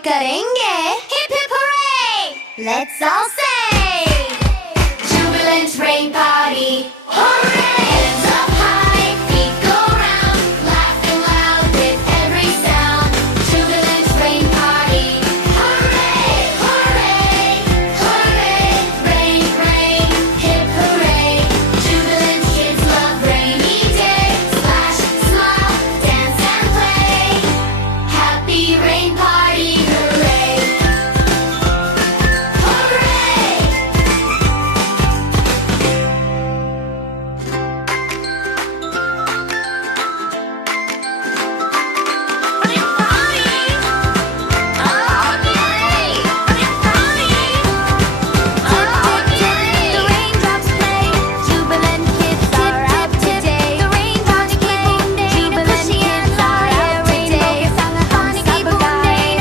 enjoy करेंगे hip hip hooray! Let's all say Jubilant Rain Party, hooray! Hands up high, feet go round, laughing loud with every sound. Jubilant Rain Party, hooray! Hooray! Hooray! Rain, rain, hip hooray! Jubilant kids love rainy day. Splash, smile, dance and play. Happy Rain Party, hooray! Hooray! The raindrops play. Jubilant kids are out today. The raindrops play. Jubilant kids are out today. Funny 기분에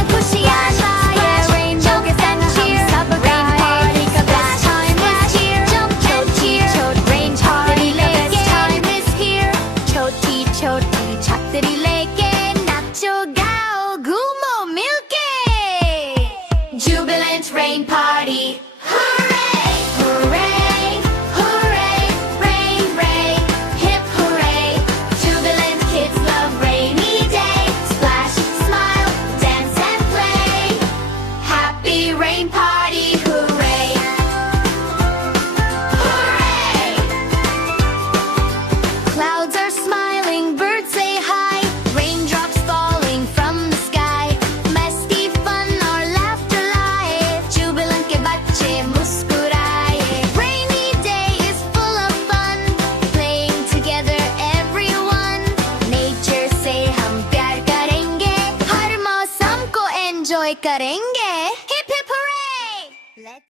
푸시한 나의 rainbow and cheer. Rain party, the best time is here. Jump and cheer. Rain party, the best time is here. छोटी छोटी छतरी लेके नाचो गाओ घूमो मिलके. Jubilant Rain Party, hooray! Hooray! Hooray! Rain, rain, hip hooray! Jubilant kids love rainy day. Splash, smile, dance and play. Happy Rain Party, hooray! Hooray! Clouds are smiling, birds say hi. Raindrops falling from the sky. Masti fun और laughter लाए. Jubilant के बच्चे मुस्कुराए. Rainy day is full of fun. Playing together everyone. Nature से हम प्यार करेंगे. हर मौसम को enjoy करेंगे. Hip hip hooray! Let's